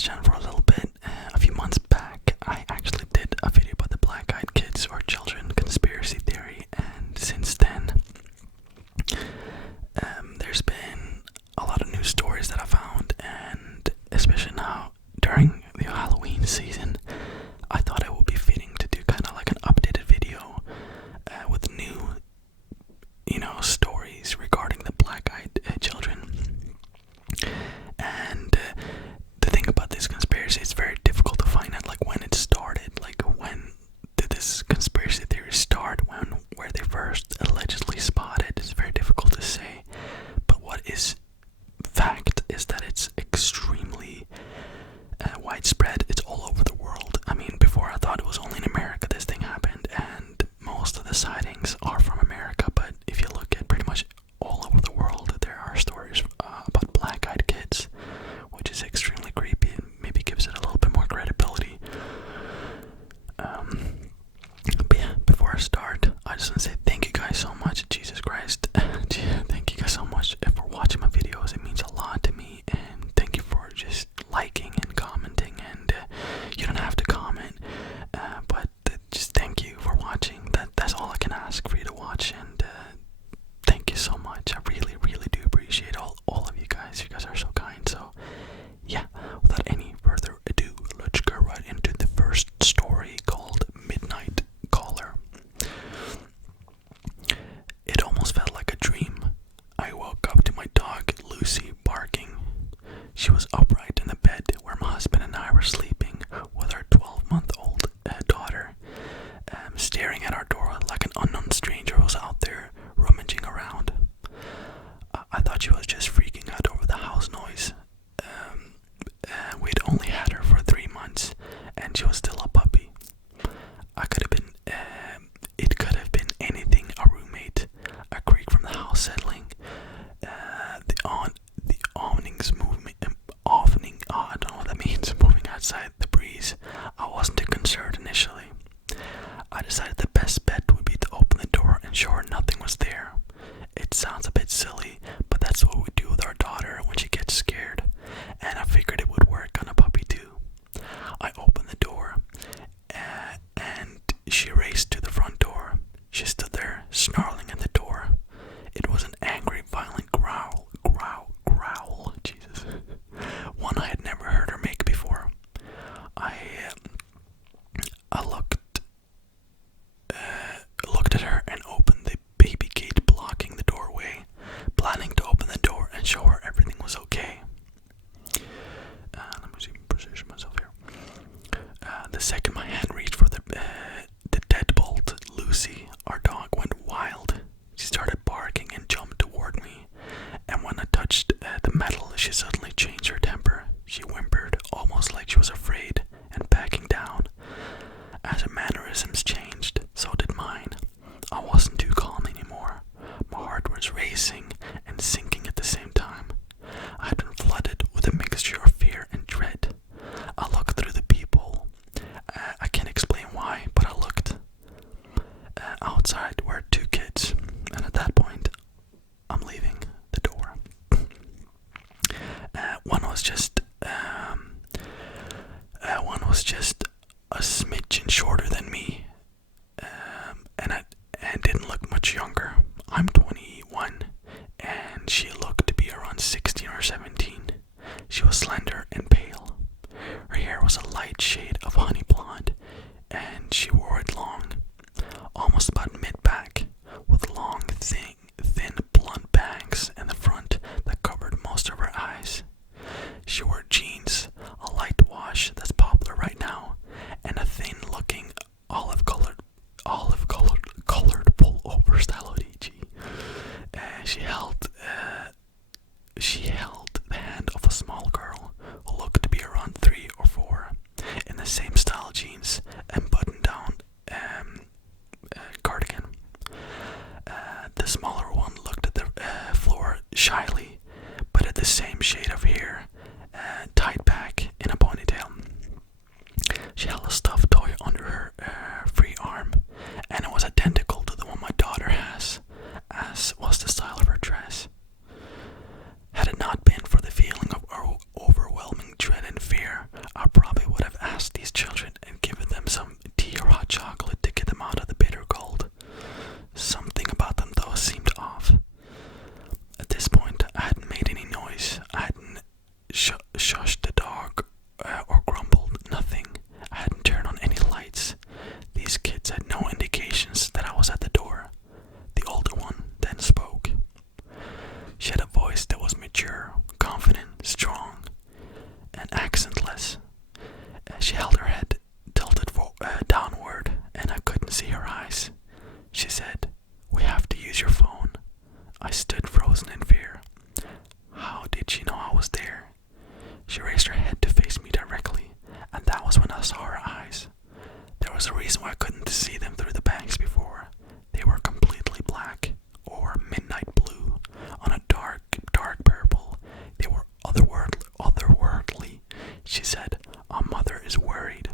this channel for a little bit. A few months back, I actually did a video about the black-eyed kids or children conspiracy theory, and since then, there's been a lot of news stories that I found, and especially now during the Halloween season, I thought it would be fitting to do kind of like an updated video with new, stories regarding the black-eyed children. And the thing about this conspiracy, it's very difficult to find out like when it started, like when did this conspiracy theory start, where they first allegedly spotted. It's very difficult to say, but what is fact is that it's extremely widespread. It's all over the world. I mean, before I thought it was only in America this thing happened, and most of the sightings are from America, but if you look at pretty much all over the world, there are stories about black-eyed kids, which is extremely creepy and maybe gives it a little bit more credibility. But yeah, before I start, I just want to say thank you guys so much. Jesus Christ. Thank you guys so much for watching my videos. It means a lot to me, and thank you for just liking and commenting, and you don't have to comment, but just thank you for watching. That's all I can ask for you to watch, and thank you so much. I really, really do appreciate all of you guys. You guys are so kind. So yeah, without any further ado, let's go right into the first story called Midnight Caller. It almost felt like a dream. I woke up to my dog Lucy barking. She was upright in the bed where my husband and I were sleeping with our 12-month-old daughter, staring at our door like an unknown stranger was out there rummaging around. I thought she was just freaking out over the house noise. We'd only had her for 3 months, and she was still a puppy. It could have been anything: a roommate, a creak from the house settling, the awnings moving, I don't know what that means, moving outside the breeze. I wasn't too concerned initially. I decided the best bet would be to open the door and show her nothing was there. It sounds a bit silly, but that's what we do with our daughter when she gets scared, and I figured it would work on a puppy too. I opened the door, and she raced to the front door. She stood there, snarling at the door. It was an angry, violent growl, Jesus. One I had never heard her make before. I looked at her and opened the baby gate blocking the doorway, planning to open the door and show her everything was okay. Let me see, position myself here. The second my hand reached for the deadbolt, Lucy, our dog, went wild. She started barking and jumped toward me, and when I touched the metal, she suddenly changed her temper. She whimpered, almost like she was afraid, and backing down. As her mannerisms changed, so did mine. I wasn't too calm anymore. My heart was racing and sinking at the same time. I had been flooded with a mixture of fear and dread. I looked through the peephole. I can't explain why, but I looked. Outside were 2 kids, and at that point, I'm leaving the door. One was just a smidgen shorter than me, and didn't look much younger. I'm 21, and she looked to be around 16 or 17. She was slender and pale. Her hair was a light shade of honey blonde, and she wore it long, almost about mid-back, with long, thin blunt bangs in the front that covered most of her eyes. She wore jeans, a light wash that's popular right now, accentless. She held her head tilted downward, and I couldn't see her eyes. She said, "We have to use your phone." I stood frozen in fear. How did she know I was there? She raised her head to face me directly, and that was when I saw her eyes. There was a reason why I couldn't see them through the bangs before. They were completely black, or midnight blue, on a dark purple. They were otherworldly. She said, "Our mother is worried."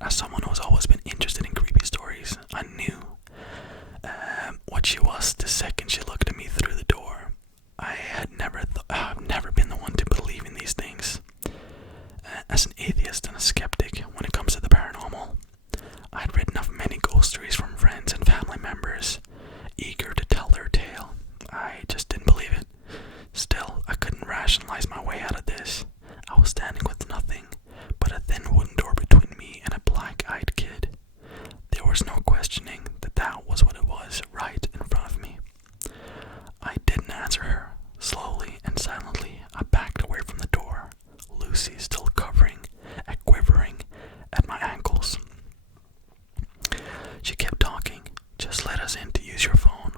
As someone who has always been interested in creepy stories, I knew what she was the second she looked at me through the door. I've never been the one to believe in these things. As an atheist and a skeptic when it comes to the paranormal, I had written off many ghost stories from friends and family members, eager to tell their tale. I just didn't believe it. Still, I couldn't rationalize my way out of this. I was standing with nothing but a thin wooden door between me and a black-eyed kid. There was no questioning that was what it was, right in front of me. I didn't answer her. Slowly and silently, I backed away from the door, Lucy still quivering at my ankles. She kept talking. "Just let us in to use your phone."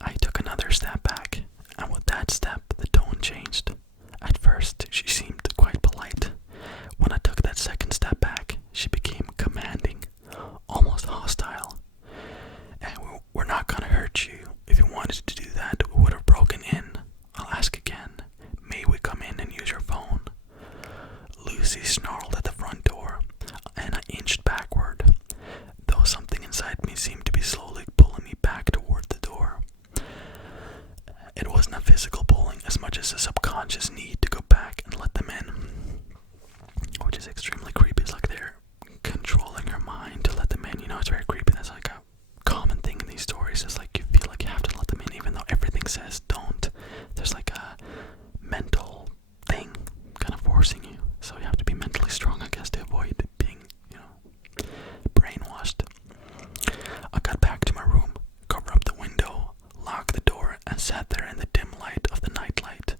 I took another step back, and with that step, the tone changed. At first, she seemed quite polite. When I took that second step back, she became commanding, almost hostile. "And we're not gonna hurt you. If you wanted to do that, we would have broken in. I'll ask again. May we come in and use your phone?" Lucy snarled at the front door, and I inched backward, though something inside me seemed to be slowly pulling me back toward the door. It wasn't a physical pulling as much as a subconscious need to go back and let them in, which is extremely creepy. It's like they're controlling your mind to let them in. You know, it's very creepy. That's like a common thing in these stories. It's like you feel like you have to let them in even though everything says don't. There's like a mental thing kind of forcing you. So you have to be mentally strong, I guess, to avoid being, brainwashed. I got back to my room, covered up the window, locked the door, and sat there in the dim light of the nightlight.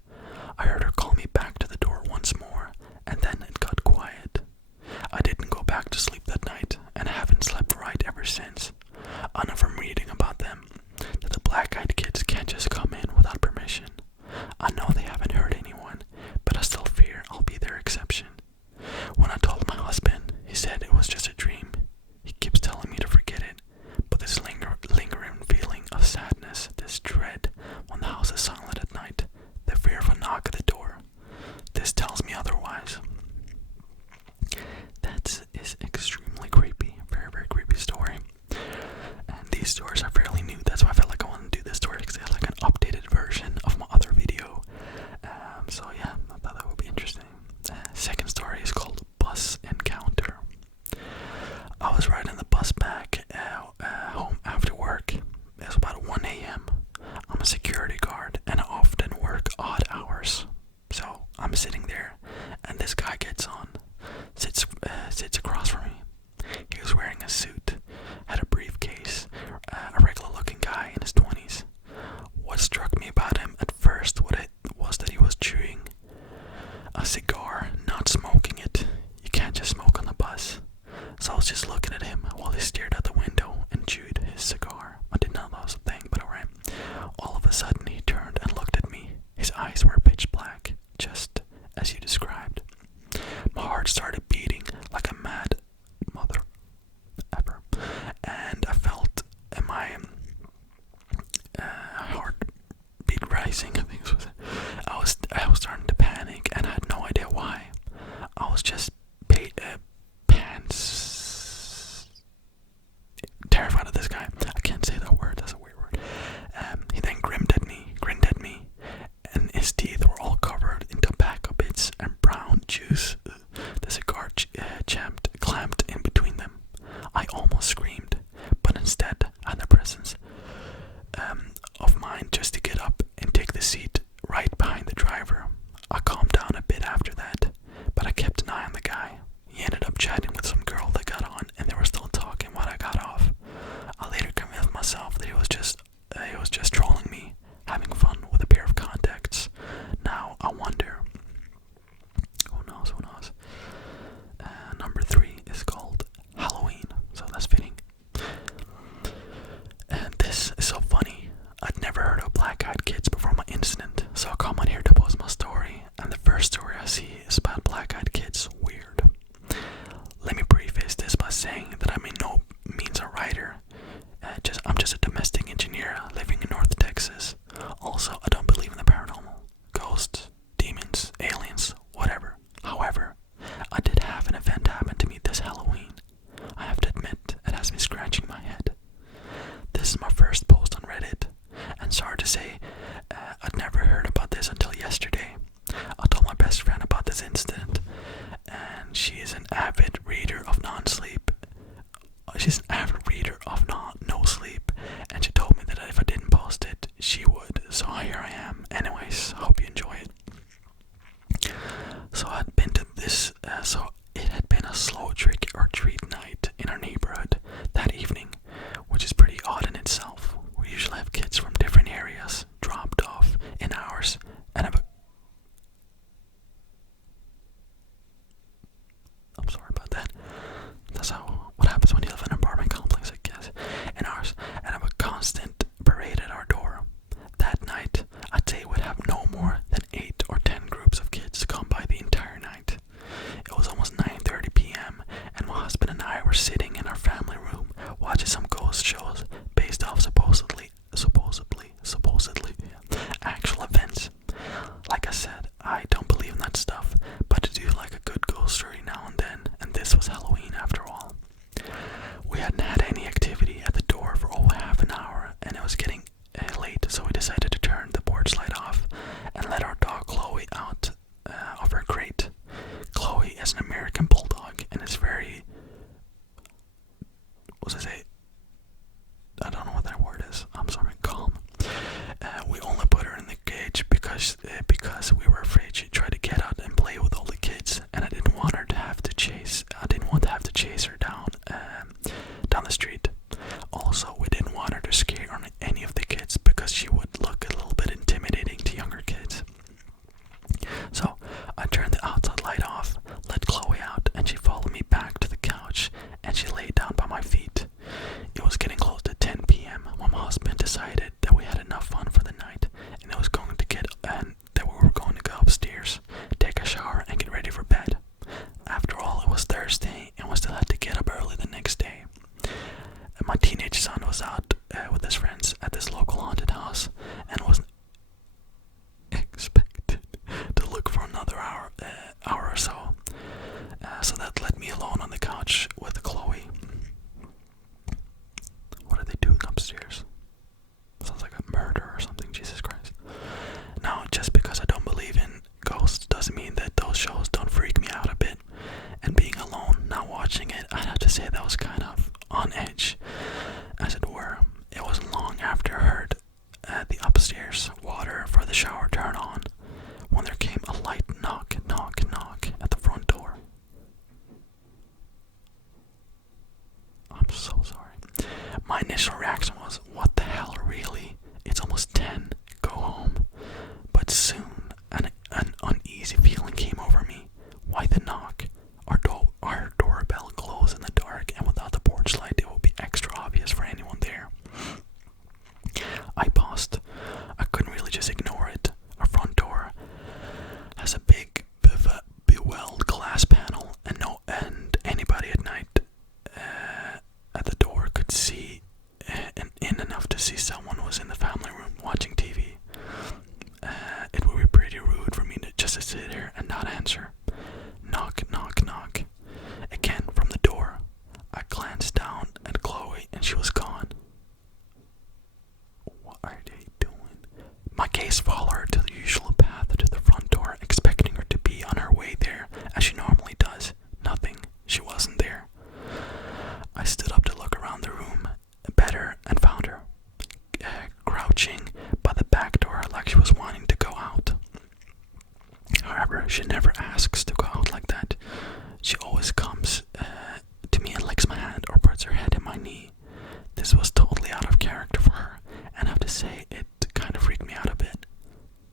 I heard her call me back to the door once more, and then it got quiet. I didn't go back to sleep that night, and I haven't slept right ever since. I know from reading about them that the black-eyed kids can't just come in without permission. I know they haven't hurt anyone, but I still fear I'll be their exception. When I told my husband, he said it was just a dream. He keeps telling me to forget it, but this lingering feeling of sadness, this dread when the house is silent at night, the fear of a knock at the door, this tells me otherwise. That is extremely creepy. Very, very creepy story. And these stories are fairly new. That's why I felt like I want to do this story, because they have like an updated version of my other video. So yeah, I thought that would be interesting. Second story is called Bus Encounter. I was riding the bus back home after work. It was about 1 a.m. I'm a security guard, and I often work odd hours. So I'm sitting there, and this guy gets on, sits across from me. He was wearing a suit, had a briefcase, a regular-looking guy in his 20s. What struck me about him at first was that he was chewing a cigar, not smoking it. You can't just smoke on the bus. So I was just looking at him while he stared out the window and chewed his cigar. I didn't know that was a thing, but alright. All of a sudden he turned and looked at me. His eyes were pitch black, just as you described. My heart started beating like a mad mother ever, and I felt my heart beat rising. I think it was. I was starting to panic, and I had no idea why. I was just terrified of this guy. I can't say that word. That's a weird word. He then grinned at me, and his teeth were all covered in tobacco bits and fantasies about black-eyed kids weird. Let me preface this by saying that I'm in no means a writer. I'm just a domestic engineer living in North Texas. Also, I don't believe in the paranormal, ghosts, demons, aliens, whatever. However, I did have an event happen to me this Halloween. I have to admit, it has me scratching my head. This is my first post on Reddit, and sorry to say, I'd never heard about this until yesterday. I told my best friend about this incident, and she is an avid reader of non-sleep. She's an avid reader of no sleep, and she told me that if I didn't post it, she would. So here I am. Anyways, hope you enjoy it. So I'd been to this. So it had been a slow trick or treat night in our neighborhood that evening, which is pretty odd in itself. We usually have kids from different areas dropped off in ours, and I'm sorry about that. That's what happens when you live in an apartment complex, I guess. In ours, and have a constant parade at our door. That night, I'd say we'd have no more than 8 or 10 groups of kids come by the entire night. It was almost 9:30 p.m. and my husband and I were sitting in our family room watching some ghost shows based off supposedly actual events. Like I said, I don't believe in that stuff, but I do like a good ghost story now and then, and this was Halloween after all. We hadn't had any activity at the door for over half an hour, and it was getting late, so we decided to turn the porch light off and let our dog Chloe out of her crate. Chloe is an American bulldog and is very, I don't know what that word is. I'm sorry, calm. We only put her in the cage because we were afraid she'd try to get out and play with all the kids, and I didn't want to have to chase her down the street. Also, we didn't want her to scare any of the kids because she would look a little bit intimidating to younger kids. So I turned the outside light off, let Chloe out, and she followed me back to the couch, and she laid down by my feet. It was getting close to 10 p.m. when my husband decided that we had enough fun for the night, and that we were going to go upstairs, take a shower, and get ready for bed. After all, it was Thursday, and we still had to get up early the next day. My teenage son was out with his friends at this local haunted house, and wasn't expected to look for another hour or so. So that left me alone on the couch with Chloe. What are they doing upstairs? Sounds like a murder or something, Jesus Christ. Now, just because I don't believe in ghosts doesn't mean that those shows don't freak me out a bit. And being alone, not watching it, I'd have to say that was kind of on edge, as it were. It wasn't long after I heard the upstairs water for the shower turn on when there came a light knock at the front door. I'm so sorry. My initial reaction was, what the hell, really? It's almost 10, go home. But soon, an uneasy feeling came over me. Why the knock? Our doorbell glows in the dark, and without the porch light, it would be extra obvious for anyone there. I paused. I couldn't really just ignore it. Our front door has a big, bewelled glass panel, and anybody at night at the door could see in enough to see someone was in the family room watching TV. It would be pretty rude for me to just sit here and not answer. Knock, knock, knock. Again from the door. I glanced down at Chloe and she was gone. What are they doing? My gaze followed her to the usual path to the front door, expecting her to be on her way there, as she normally does. Nothing. She wasn't there. I stood up to look around the room better and found her crouching by the back door like she was wanting to go out. However, she never asks to go out like that. She always comes to me and licks my hand or puts her head in my knee. This was totally out of character for her, and I have to say it kind of freaked me out a bit.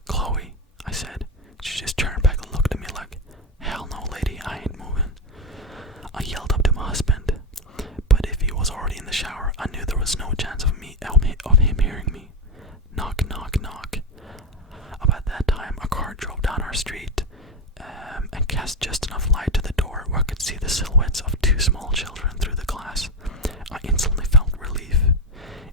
Chloe, I said. She just turned back and looked at me like, hell no, lady, I ain't moving. I yelled up to my husband, but if he was already in the shower, I knew there was no chance of him hearing me. Knock, knock, knock. About that time, a car drove down our street cast just enough light to the door where I could see the silhouettes of two small children through the glass. I instantly felt relief.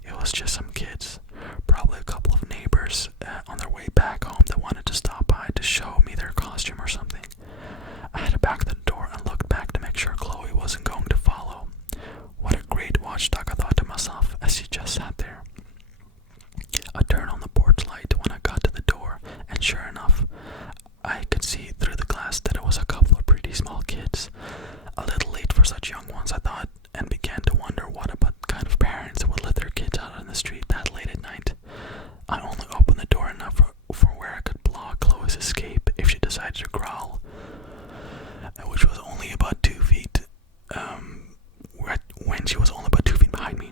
It was just some kids, probably a couple of neighbors on their way back home that wanted to stop by to show me their costume or something. I headed back to the door and looked back to make sure Chloe wasn't going to follow. What a great watchdog, I thought to myself as she just sat there. I turned on the porch light when I got to the door, and sure enough, I could see through the glass that it was a couple of pretty small kids. A little late for such young ones, I thought, and began to wonder what about kind of parents would let their kids out on the street that late at night. I only opened the door enough for where I could block Chloe's escape if she decided to growl, which was only about 2 feet. When she was only about 2 feet behind me,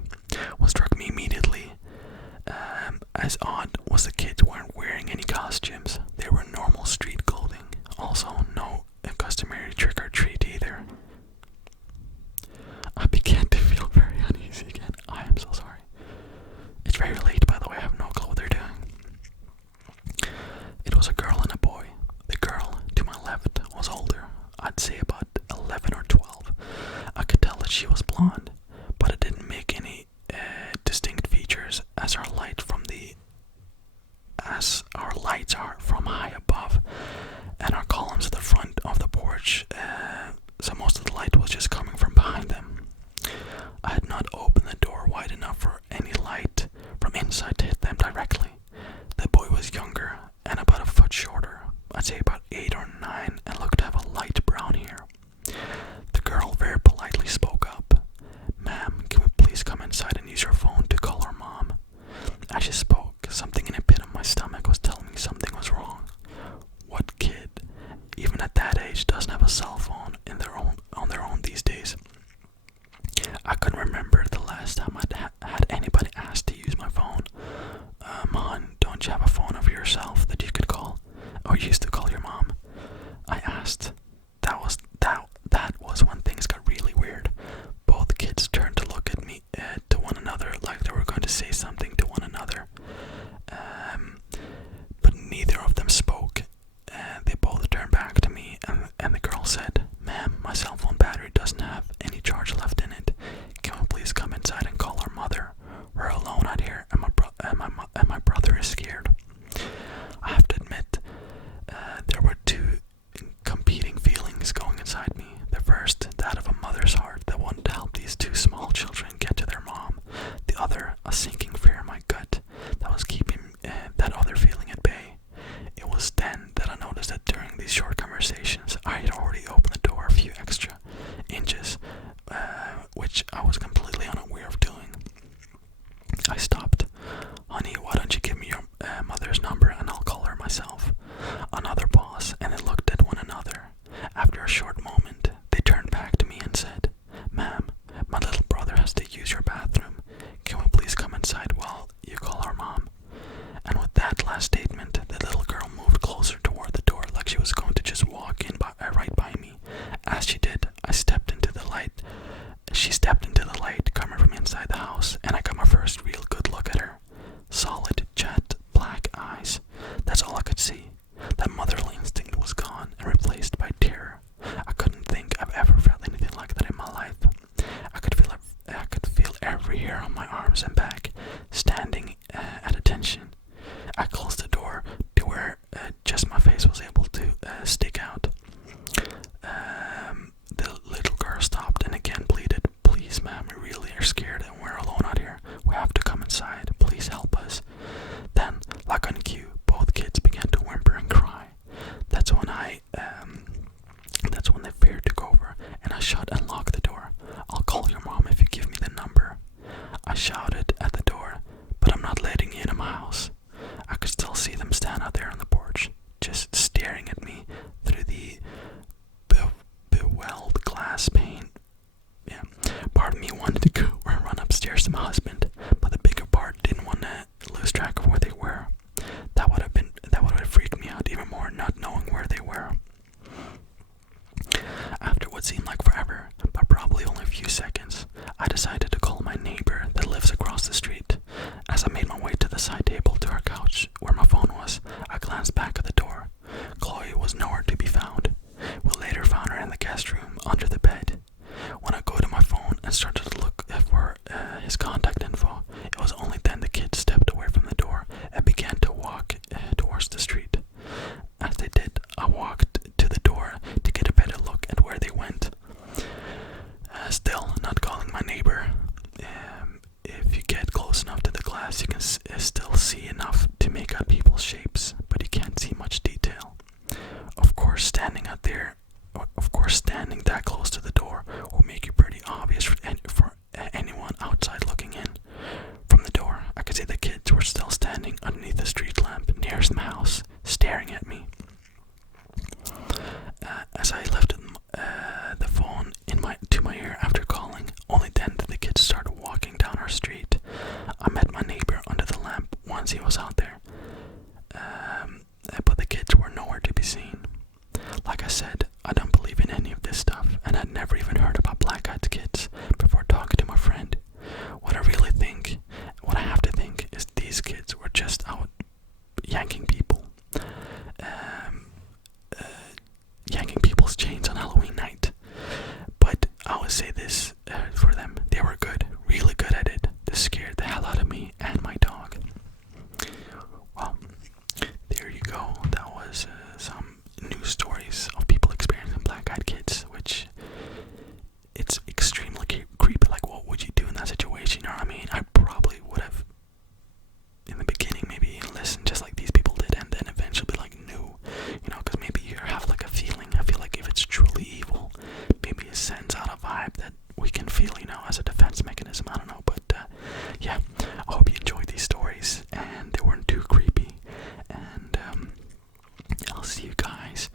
what struck me immediately as odd was the kids weren't wearing any costumes. They were normal street clothing. Also, no customary trick or treat either. I began to feel very uneasy again. I am so sorry. It's very late, by the way. I have no clue what they're doing. It was a girl and a boy. The girl to my left was older. I'd say about 11 or 12. I could tell that she was blonde, but it didn't make any distinct features as our lights are from high above, and our columns at the front of the porch, so most of the light was just coming from behind them. I had not opened the door wide enough for any light from inside to hit them directly. The boy was younger and about a foot shorter. I'd say about 8 or 9, and looked to have a light brown hair. The girl very politely spoke up. "Ma'am, can we please come inside and use your phone to call our mom?" As she spoke, something in the pit of my stomach was telling me something was wrong. What kid, even at that age, doesn't have a cell phone on their own these days? I couldn't remember the last time I'd had anybody ask to use my phone. "Hon, don't you have a phone of yourself that you could call, or used to call your mom?" I asked. That was when things got really weird. Both kids turned to look at me, to one another, like they were going to say something to one another. But neither of them spoke. They both turned back to me, and the girl said, "Ma'am, my cell phone battery doesn't have any charge left in it. Can we please come inside and call our mother? We're alone out here, and my brother is scared." I have to admit, there were two competing feelings going inside me. The first, that of a mother's heart that wanted to help these two small children get to their mom. The other, a sinking fear in my gut that was keeping that other feeling at bay. It was then that I noticed that during these short conversations, I had already opened the door a few extra inches, which I was completely unaware of doing. I stopped. "Honey, why don't you give me your mother's number and I'll call her myself?" Another pause, and they looked at one another. After a short moment, they turned back to me and said, "Ma'am, my little brother has to use your bathroom. Can we please come inside while you call our mom?" And with that last statement, the little girl moved closer toward the door like she was going to just walk in right by me. As she did, She stepped into the light coming from inside the house, and I got my first real good look at her. Solid, jet black eyes. That's all I could see. That motherly instinct was gone and replaced by terror. I couldn't think I've ever felt anything like that in my life. I could feel every hair on my arms and back standing at attention. I closed the door to where just my face was able to stick out. The little girl stopped and again pleaded, "Please, ma'am, we really are scared and we're alone out here. We have to come inside. Please help us." Then, like on cue, both kids began to whimper and cry. That's when the fear took over, and I shut and locked the door. "I'll call your mom if you give me the number," I shouted at the door, "but I'm not letting you into my house." I could still see them stand out there on the porch, just staring at me through the bewelled glass pane. Yeah, part of me wanted to go or run upstairs to my husband, but the bigger part didn't want to lose track of where they were. That would have freaked me out even more, not knowing where they were. After what seemed like forever, but probably only a few seconds, I decided to call my neighbor that lives across the street. As I made my way out there, of course, standing that close to the door will make you pretty obvious for anyone outside looking in. From the door, I could see the kids were still standing underneath the street lamp nearest my house, staring at me. As I lifted the phone to my ear after calling, only then did the kids start walking down our street. I met my neighbor under the lamp once he was out there, but the kids were nowhere to be seen. Like I said, I don't believe in any of this stuff, and I'd never even heard about black-eyed kids before talking to my friend. What I have to think, is these kids were just out yanking people's chains on Halloween night. But I would say this for them: they were good, really good at it. They scared the hell out of me and my dog. Well, there you go. That was some news stories of people experiencing black-eyed kids, which it's extremely creepy. Like, what would you do in that situation? You know what I mean? I probably would have, in the beginning, maybe listened just like these people did, and then eventually be like, no, because maybe you have like a feeling. I feel like if it's truly evil, maybe it sends out a vibe that we can feel, as a defense mechanism. I don't know, but yeah, I hope you enjoyed these stories and they weren't too creepy. And I'll see you guys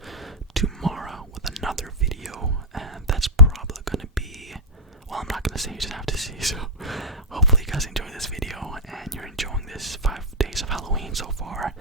tomorrow with another video, and that's probably gonna be, well, I'm not gonna say, you just have to see. So hopefully you guys enjoy this video and you're enjoying this 5 days of Halloween so far.